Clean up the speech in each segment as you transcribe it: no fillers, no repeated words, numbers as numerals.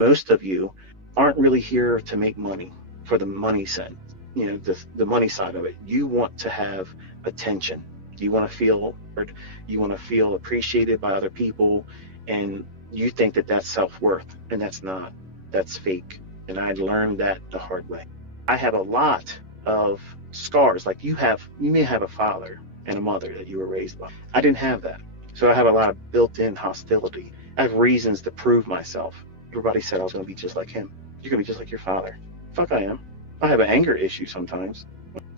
Most of you aren't really here to make money for the money side, the money side of it. You want to have attention. You want to feel heard. You want to feel appreciated by other people, and you think that that's self-worth, and that's not. That's fake. And I learned that the hard way. I have a lot of scars. Like you may have a father and a mother that you were raised by. I didn't have that. So I have a lot of built-in hostility. I have reasons to prove myself. Everybody said I was going to be just like him. You're going to be just like your father. Fuck, I am. I have an anger issue sometimes.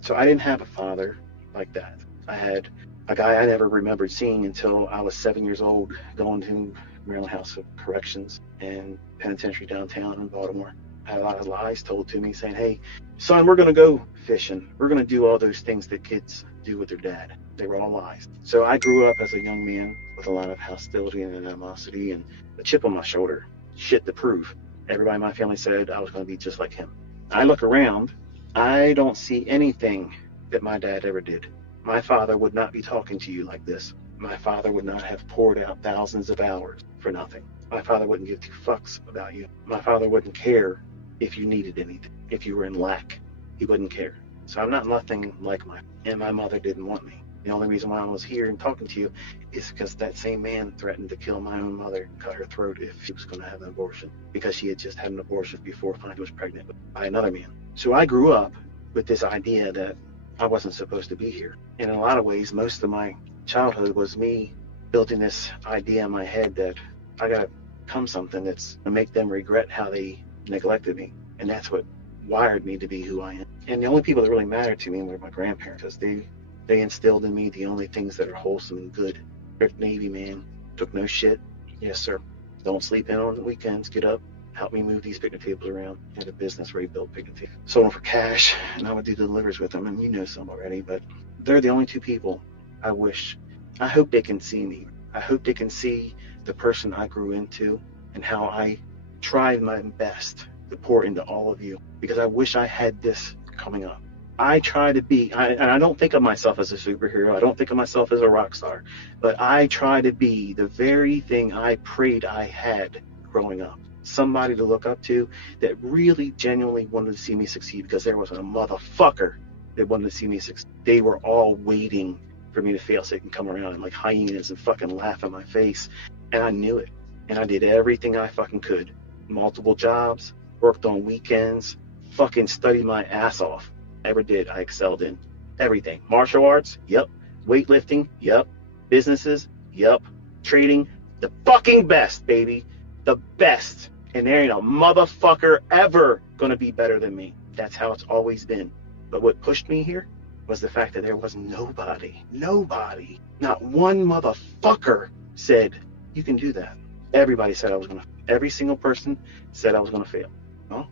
So I didn't have a father like that. I had a guy I never remembered seeing until I was 7 years old, going to Maryland House of Corrections and Penitentiary downtown in Baltimore. I had a lot of lies told to me saying, hey, son, we're going to go fishing. We're going to do all those things that kids do with their dad. They were all lies. So I grew up as a young man with a lot of hostility and animosity and a chip on my shoulder. Shit to prove. Everybody in my family said I was going to be just like him. I look around, I don't see anything that my dad ever did. My father would not be talking to you like this. My father would not have poured out thousands of hours for nothing. My father wouldn't give two fucks about you. My father wouldn't care if you needed anything. If you were in lack, he wouldn't care. So I'm not nothing like and my mother didn't want me. The only reason why I was here and talking to you is because that same man threatened to kill my own mother, cut her throat if she was going to have an abortion, because she had just had an abortion before she was pregnant by another man. So I grew up with this idea that I wasn't supposed to be here. And in a lot of ways, most of my childhood was me building this idea in my head that I got to become something that's going to make them regret how they neglected me. And that's what wired me to be who I am. And the only people that really mattered to me were my grandparents, because they instilled in me the only things that are wholesome and good. Navy man, took no shit. Yes, sir. Don't sleep in on the weekends. Get up, help me move these picnic tables around. I had a business where he built picnic tables. Sold them for cash, and I would do delivers with them, and you know some already, but they're the only two people I hope they can see me. I hope they can see the person I grew into and how I tried my best to pour into all of you, because I wish I had this coming up. I try to be, and I don't think of myself as a superhero. I don't think of myself as a rock star, but I try to be the very thing I prayed I had growing up. Somebody to look up to that really genuinely wanted to see me succeed, because there wasn't a motherfucker that wanted to see me succeed. They were all waiting for me to fail so they can come around and like hyenas and fucking laugh in my face. And I knew it. And I did everything I fucking could. Multiple jobs, worked on weekends, fucking studied my ass off. Ever did. I excelled in everything. Martial arts, yep. Weightlifting, yep. Businesses, yep. Trading, the fucking best, baby. The best. And there ain't a motherfucker ever gonna be better than me. That's how it's always been. But what pushed me here was the fact that there was nobody, not one motherfucker said, you can do that. Everybody said I was gonna, every single person said I was gonna fail. Well,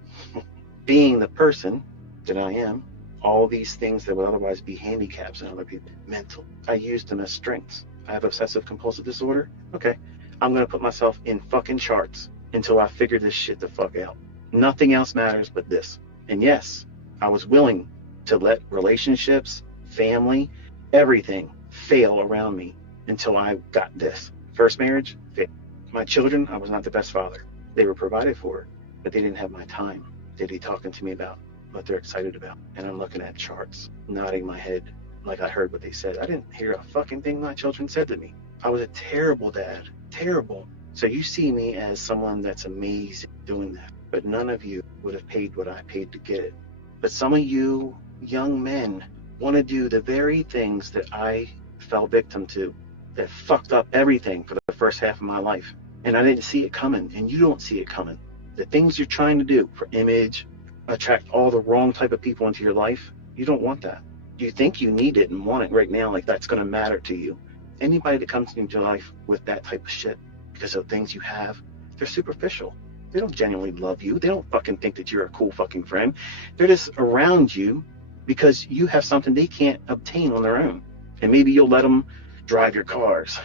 being the person that I am, all these things that would otherwise be handicaps in other people, mental, I used them as strengths. I have obsessive compulsive disorder. Okay, I'm gonna put myself in fucking charts until I figure this shit the fuck out. Nothing else matters but this. And yes, I was willing to let relationships, family, everything fail around me until I got this. First marriage, failed. My children, I was not the best father. They were provided for, but they didn't have my time. They'd be talking to me about what they're excited about. And I'm looking at charts, nodding my head like I heard what they said. I didn't hear a fucking thing my children said to me. I was a terrible dad, terrible. So you see me as someone that's amazing doing that, but none of you would have paid what I paid to get it. But some of you young men want to do the very things that I fell victim to, that fucked up everything for the first half of my life. And I didn't see it coming, and you don't see it coming. The things you're trying to do for image, attract all the wrong type of people into your life, you don't want that. You think you need it and want it right now, like that's going to matter to you. Anybody that comes into your life with that type of shit, because of things you have, they're superficial. They don't genuinely love you. They don't fucking think that you're a cool fucking friend. They're just around you because you have something they can't obtain on their own. And maybe you'll let them drive your cars,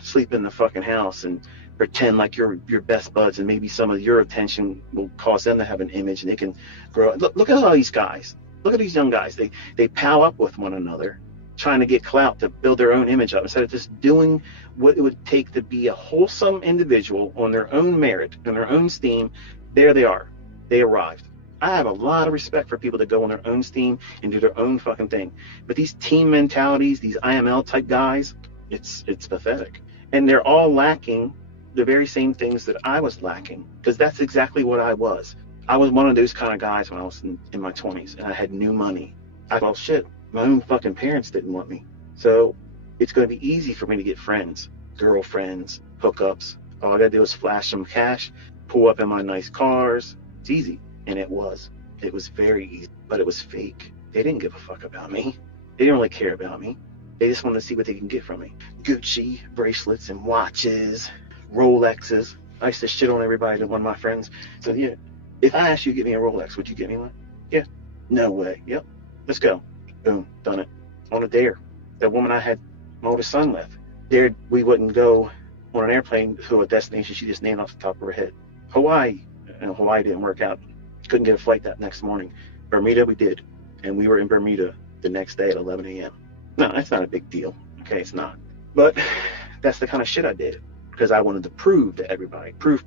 sleep in the fucking house and pretend like you're your best buds, and maybe some of your attention will cause them to have an image and they can grow. Look at all these guys. Look at these young guys. They pal up with one another trying to get clout to build their own image up instead of just doing what it would take to be a wholesome individual on their own merit and their own steam. There they are. They arrived. I have a lot of respect for people that go on their own steam and do their own fucking thing. But these team mentalities, these IML type guys, it's pathetic. And they're all lacking the very same things that I was lacking, because that's exactly what I was. I was one of those kind of guys when I was in my 20s and I had new money. Well, shit, my own fucking parents didn't want me. So it's going to be easy for me to get friends, girlfriends, hookups. All I got to do is flash some cash, pull up in my nice cars. It's easy. And it was. It was very easy, but it was fake. They didn't give a fuck about me. They didn't really care about me. They just wanted to see what they can get from me. Gucci bracelets and watches, Rolexes. I used to shit on everybody, one of my friends. So yeah, if I asked you to get me a Rolex, would you get me one? Yeah. No way. Yep. Let's go. Boom. Done it. On a dare. That woman I had my oldest son with. Dared we wouldn't go on an airplane to a destination she just named off the top of her head. Hawaii. And Hawaii didn't work out. Couldn't get a flight that next morning. Bermuda we did. And we were in Bermuda the next day at 11 a.m. No, that's not a big deal. Okay, it's not. But that's the kind of shit I did. Because I wanted to prove to everybody. Prove.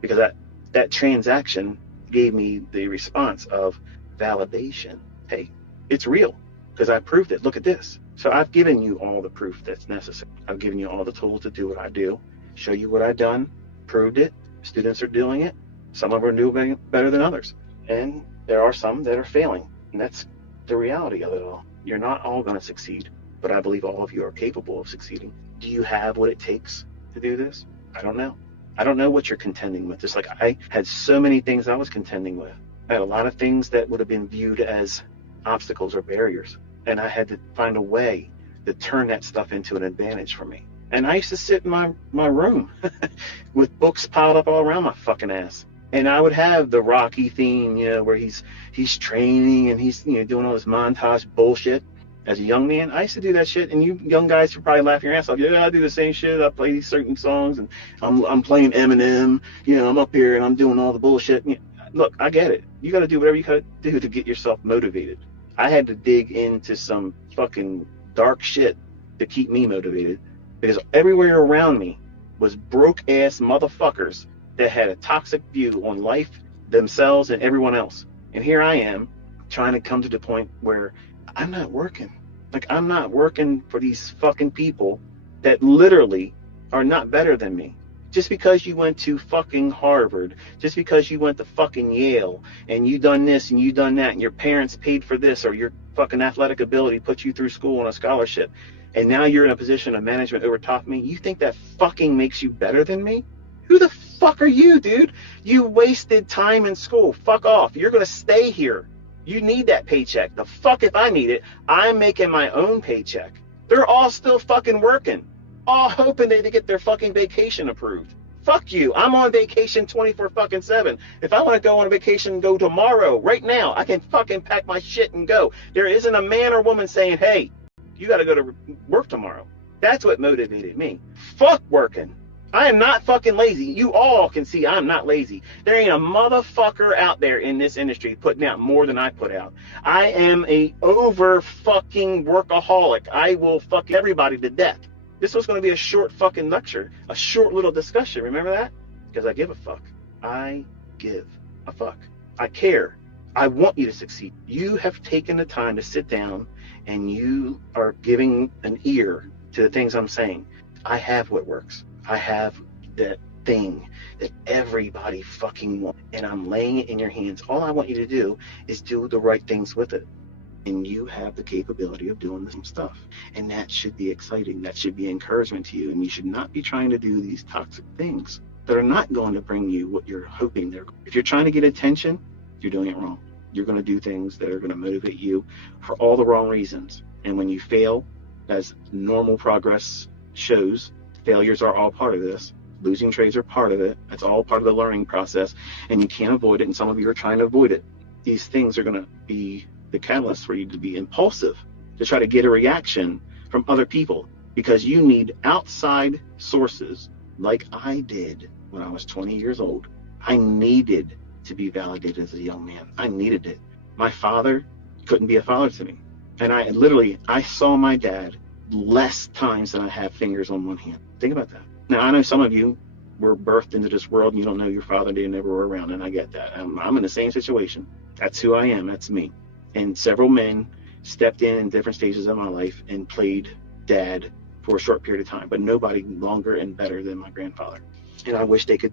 Because that transaction gave me the response of validation. Hey, it's real. Because I proved it. Look at this. So I've given you all the proof that's necessary. I've given you all the tools to do what I do. Show you what I've done. Proved it. Students are doing it. Some of them are doing better than others. And there are some that are failing. And that's the reality of it all. You're not all going to succeed. But I believe all of you are capable of succeeding. Do you have what it takes to do this? I don't know. I don't know what you're contending with. Just like I had so many things I was contending with. I had a lot of things that would have been viewed as obstacles or barriers. And I had to find a way to turn that stuff into an advantage for me. And I used to sit in my room with books piled up all around my fucking ass. And I would have the Rocky theme, where he's training and he's doing all this montage bullshit. As a young man, I used to do that shit, and you young guys are probably laughing your ass off. Yeah, I do the same shit. I play certain songs, and I'm playing Eminem. I'm up here and I'm doing all the bullshit. Look, I get it. You got to do whatever you got to do to get yourself motivated. I had to dig into some fucking dark shit to keep me motivated, because everywhere around me was broke ass motherfuckers that had a toxic view on life, themselves, and everyone else. And here I am trying to come to the point where I'm not working. Like, I'm not working for these fucking people that literally are not better than me. Just because you went to fucking Harvard, just because you went to fucking Yale, and you done this and you done that, and your parents paid for this, or your fucking athletic ability put you through school on a scholarship, and now you're in a position of management over top of me, you think that fucking makes you better than me? Who the fuck are you, dude? You wasted time in school. Fuck off. You're going to stay here. You need that paycheck. The fuck if I need it. I'm making my own paycheck. They're all still fucking working, all hoping they get their fucking vacation approved. Fuck you. I'm on vacation 24/7. If I want to go on a vacation, go tomorrow, right now. I can fucking pack my shit and go. There isn't a man or woman saying, hey, you got to go to work tomorrow. That's what motivated me. Fuck working. I am not fucking lazy. You all can see I'm not lazy. There ain't a motherfucker out there in this industry putting out more than I put out. I am a over fucking workaholic. I will fuck everybody to death. This was going to be a short fucking lecture, a short little discussion. Remember that? Because I give a fuck. I give a fuck. I care. I want you to succeed. You have taken the time to sit down and you are giving an ear to the things I'm saying. I have what works. I have that thing that everybody fucking wants, and I'm laying it in your hands. All I want you to do is do the right things with it. And you have the capability of doing the same stuff. And that should be exciting. That should be encouragement to you. And you should not be trying to do these toxic things that are not going to bring you what you're hoping they're going to. If you're trying to get attention, you're doing it wrong. You're going to do things that are going to motivate you for all the wrong reasons. And when you fail, as normal progress shows, failures are all part of this. Losing trades are part of it. That's all part of the learning process, and you can't avoid it, and some of you are trying to avoid it. These things are going to be the catalyst for you to be impulsive, to try to get a reaction from other people, because you need outside sources like I did when I was 20 years old. I needed to be validated as a young man. I needed it. My father couldn't be a father to me. And I saw my dad less times than I have fingers on one hand. Think about that. Now, I know some of you were birthed into this world and you don't know your father, they never were around, and I get that. I'm in the same situation. That's who I am. That's me. And several men stepped in different stages of my life and played dad for a short period of time, but nobody longer and better than my grandfather. And I wish they could,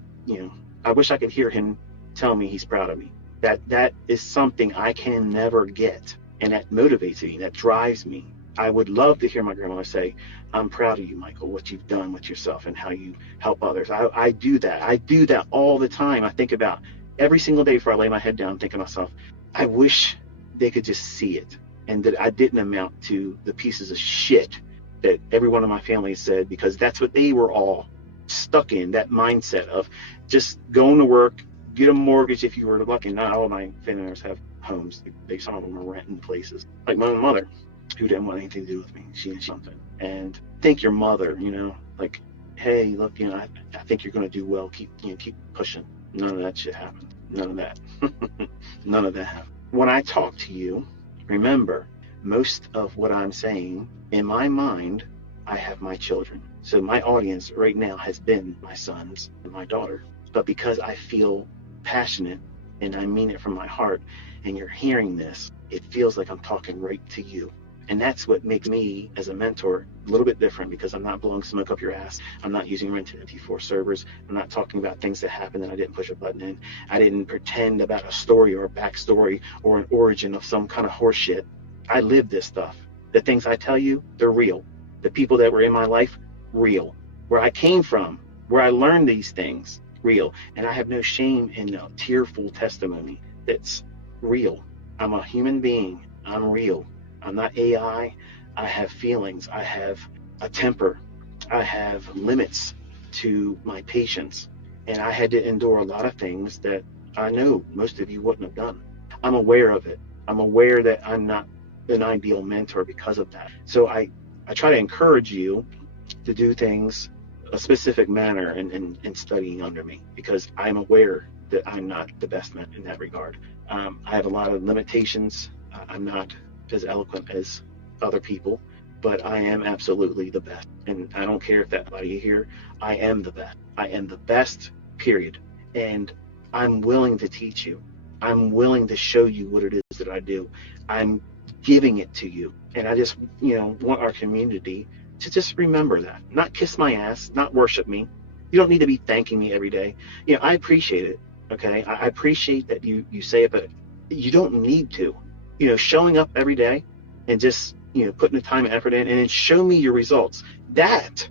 I wish I could hear him tell me he's proud of me. That is something I can never get. And that motivates me, that drives me. I would love to hear my grandmother say, I'm proud of you, Michael, what you've done with yourself and how you help others. I do that. I do that all the time. I think about every single day before I lay my head down, thinking to myself, I wish they could just see it, and that I didn't amount to the pieces of shit that every one of my family said, because that's what they were all stuck in, that mindset of just going to work, get a mortgage if you were lucky. Not all of my family members have homes. Some of them are renting places. Like my own mother, who didn't want anything to do with me. She had something. And think your mother, like, hey, look, I think you're going to do well. Keep pushing. None of that shit happened. None of that. None of that happened. When I talk to you, remember, most of what I'm saying, in my mind, I have my children. So my audience right now has been my sons and my daughter. But because I feel passionate and I mean it from my heart, and you're hearing this, it feels like I'm talking right to you. And that's what makes me as a mentor a little bit different, because I'm not blowing smoke up your ass. I'm not using rented MP4 servers. I'm not talking about things that happened that I didn't push a button in. I didn't pretend about a story or a backstory or an origin of some kind of horseshit. I live this stuff. The things I tell you, they're real. The people that were in my life, real. Where I came from, where I learned these things, real. And I have no shame in a tearful testimony that's real. I'm a human being. I'm real. I'm not AI. I have feelings. I have a temper. I have limits to my patience. And I had to endure a lot of things that I know most of you wouldn't have done. I'm aware of it. I'm aware that I'm not an ideal mentor because of that. So I try to encourage you to do things a specific manner in studying under me, because I'm aware that I'm not the best man in that regard. I have a lot of limitations. I'm not as eloquent as other people, but I am absolutely the best. And I don't care if that's why you hear, I am the best. I am the best, period. And I'm willing to teach you. I'm willing to show you what it is that I do. I'm giving it to you. And I just, want our community to just remember that. Not kiss my ass, not worship me. You don't need to be thanking me every day. I appreciate it. Okay. I appreciate that you say it, but you don't need to. Showing up every day and just, putting the time and effort in, and then show me your results. That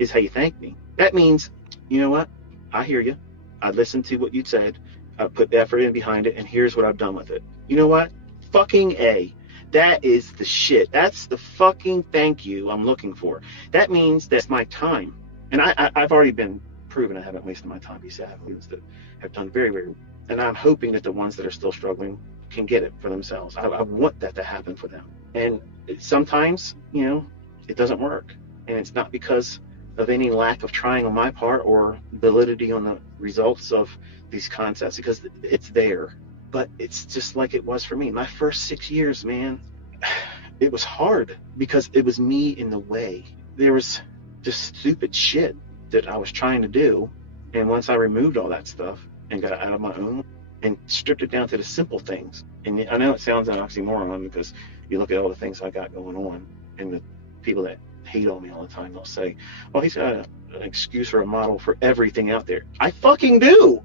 is how you thank me. That means, you know what? I hear you. I listened to what you said. I put the effort in behind it, and here's what I've done with it. You know what? Fucking A. That is the shit. That's the fucking thank you I'm looking for. That means that's my time. And I've already been proven I haven't wasted my time. You see, I have students that have done very, very, and I'm hoping that the ones that are still struggling can get it for themselves. I want that to happen for them. And sometimes, it doesn't work. And it's not because of any lack of trying on my part or validity on the results of these concepts, because it's there. But it's just like it was for me. My first 6 years, man, it was hard because it was me in the way. There was just stupid shit that I was trying to do. And once I removed all that stuff and got out of my own and stripped it down to the simple things. And I know it sounds an oxymoron, because you look at all the things I got going on, and the people that hate on me all the time, they'll say, well, he's got an excuse or a model for everything out there. I fucking do.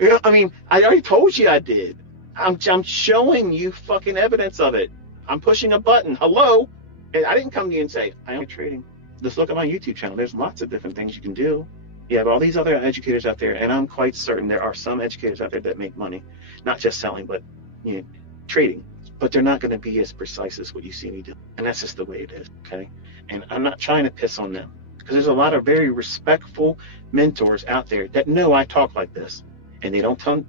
I already told you I did. I'm showing you fucking evidence of it. I'm pushing a button. Hello? And I didn't come to you and say, I am trading. Just look at my YouTube channel. There's lots of different things you can do. You have all these other educators out there, and I'm quite certain there are some educators out there that make money, not just selling, but trading. But they're not going to be as precise as what you see me do. And that's just the way it is, okay? And I'm not trying to piss on them, because there's a lot of very respectful mentors out there that know I talk like this, and they don't tell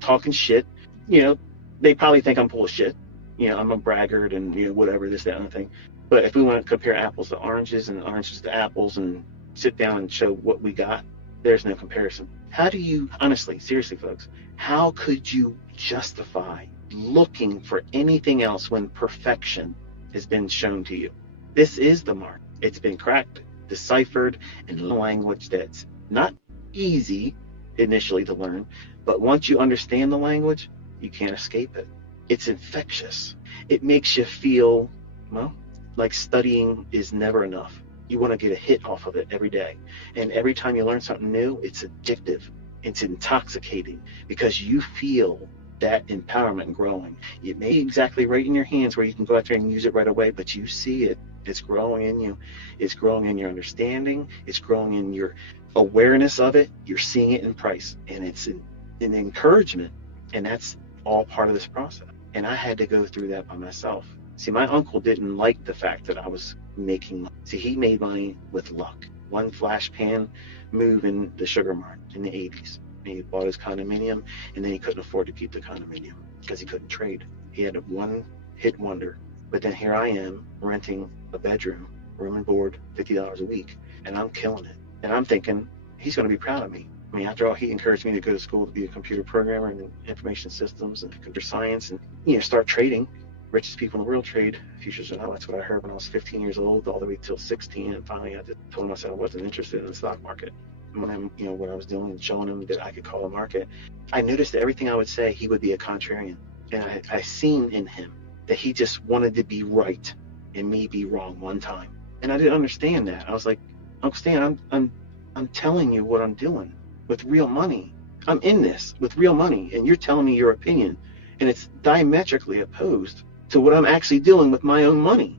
talking shit. They probably think I'm full of shit. I'm a braggart and whatever, this, that, and the thing. But if we want to compare apples to oranges and oranges to apples and sit down and show what we got, there's no comparison. How do you, honestly, seriously, folks, how could you justify looking for anything else when perfection has been shown to you. This is the mark. It's been cracked, deciphered, in a language that's not easy initially to learn, but once you understand the language, you can't escape it. It's infectious. It makes you feel, well, like studying is never enough. You want to get a hit off of it every day. And every time you learn something new, it's addictive. It's intoxicating because you feel that empowerment growing. It may be exactly right in your hands where you can go out there and use it right away, but you see it. It's growing in you. It's growing in your understanding. It's growing in your awareness of it. You're seeing it in price, and it's an encouragement. And that's all part of this process. And I had to go through that by myself. See, my uncle didn't like the fact that I was making money. See, he made money with luck. One flash pan move in the sugar market in the 80s. And he bought his condominium, and then he couldn't afford to keep the condominium because he couldn't trade. He had a one-hit wonder. But then here I am renting a bedroom, room and board, $50 a week, and I'm killing it. And I'm thinking, he's going to be proud of me. I mean, after all, he encouraged me to go to school to be a computer programmer in information systems and computer science and, start trading. Richest people in the world trade futures. And that's what I heard when I was 15 years old, all the way till 16. And finally, I just told myself I wasn't interested in the stock market. When what I was doing and showing him that I could call a market, I noticed that everything I would say, he would be a contrarian. And I seen in him that he just wanted to be right and me be wrong one time. And I didn't understand that. I was like, Uncle Stan, I'm telling you what I'm doing with real money. I'm in this with real money, and you're telling me your opinion, and it's diametrically opposed to what I'm actually doing with my own money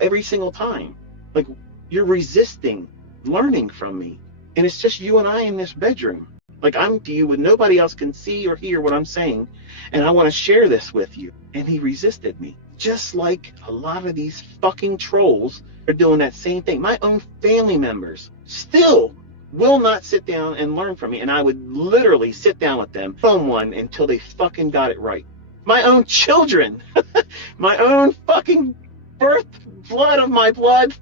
every single time. Like, you're resisting learning from me, and it's just you and I in this bedroom. Like, I'm to you and nobody else can see or hear what I'm saying, and I want to share this with you. And he resisted me, just like a lot of these fucking trolls are doing that same thing. My own family members still will not sit down and learn from me, and I would literally sit down with them, someone, until they fucking got it right. My own children, my own fucking blood of my blood,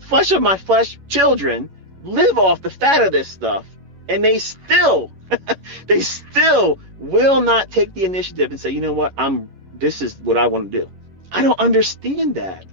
flesh of my flesh children live off the fat of this stuff, and they still will not take the initiative and say, you know what, this is what I want to do. I don't understand that,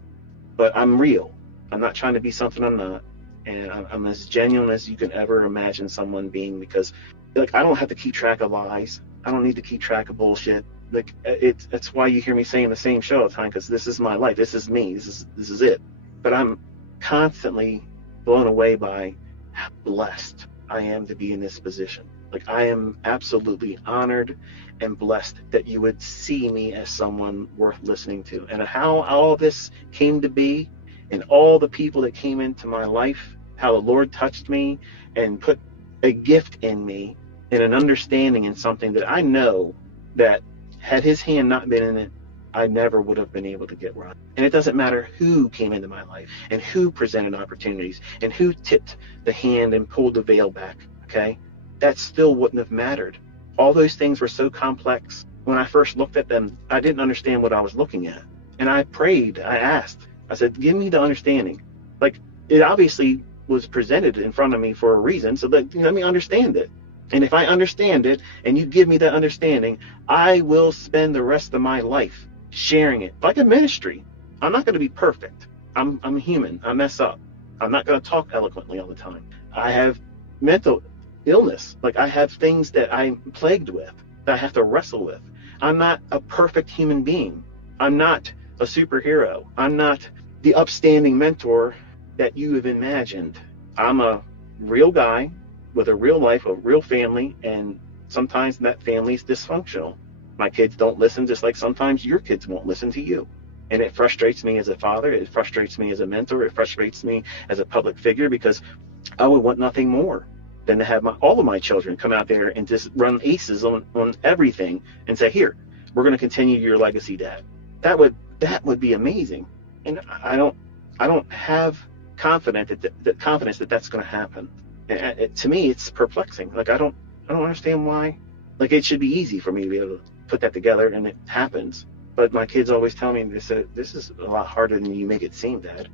but I'm real. I'm not trying to be something I'm not. And I'm as genuine as you can ever imagine someone being, because I don't have to keep track of lies. I don't need to keep track of bullshit. That's why you hear me saying the same show all the time, because this is my life. This is me. This is it. But I'm constantly blown away by how blessed I am to be in this position. I am absolutely honored and blessed that you would see me as someone worth listening to. And how all this came to be, and all the people that came into my life, how the Lord touched me and put a gift in me and an understanding in something that I know that had his hand not been in it, I never would have been able to get right. And it doesn't matter who came into my life and who presented opportunities and who tipped the hand and pulled the veil back, okay? That still wouldn't have mattered. All those things were so complex. When I first looked at them, I didn't understand what I was looking at. And I prayed, I asked, I said, give me the understanding. It obviously was presented in front of me for a reason, so let me understand it. And if I understand it and you give me that understanding, I will spend the rest of my life sharing it like a ministry. I'm not going to be perfect. I'm human. I mess up. I'm not going to talk eloquently all the time. I have mental illness. I have things that I'm plagued with, that I have to wrestle with. I'm not a perfect human being. I'm not a superhero. I'm not the upstanding mentor that you have imagined. I'm a real guy with a real life, a real family, and sometimes that family is dysfunctional. My kids don't listen, just like sometimes your kids won't listen to you. And it frustrates me as a father. It frustrates me as a mentor. It frustrates me as a public figure, because I would want nothing more than to have all of my children come out there and just run aces on everything and say, here, we're going to continue your legacy, Dad. That would be amazing. And I don't have confidence that that's going to happen. And to me, it's perplexing. I don't understand why. It should be easy for me to be able to put that together, and it happens. But my kids always tell me, they say, this is a lot harder than you make it seem, Dad.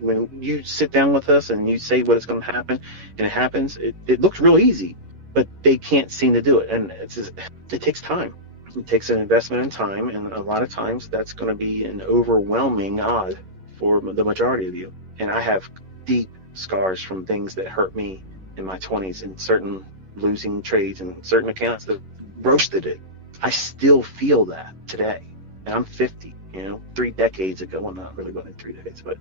When you sit down with us and you say what is going to happen, and it happens, it looks real easy, but they can't seem to do it. And it takes time. It takes an investment in time, and a lot of times that's going to be an overwhelming odd for the majority of you. And I have deep scars from things that hurt me in my 20s and certain losing trades and certain accounts that roasted it. I still feel that today. And I'm 50, 3 decades ago. Well, not really going in 3 decades, but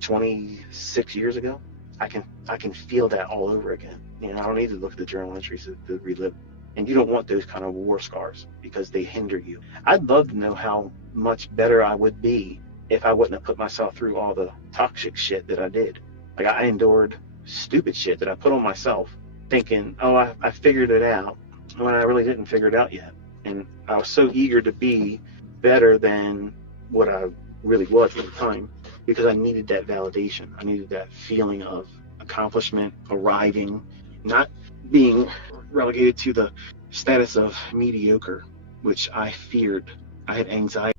26 years ago, I can feel that all over again. I don't need to look at the journal entries to relive. And you don't want those kind of war scars because they hinder you. I'd love to know how much better I would be if I wouldn't have put myself through all the toxic shit that I did. Like, I endured stupid shit that I put on myself thinking, oh, I figured it out, when I really didn't figure it out yet. And I was so eager to be better than what I really was at the time because I needed that validation. I needed that feeling of accomplishment, arriving, not being relegated to the status of mediocre, which I feared. I had anxiety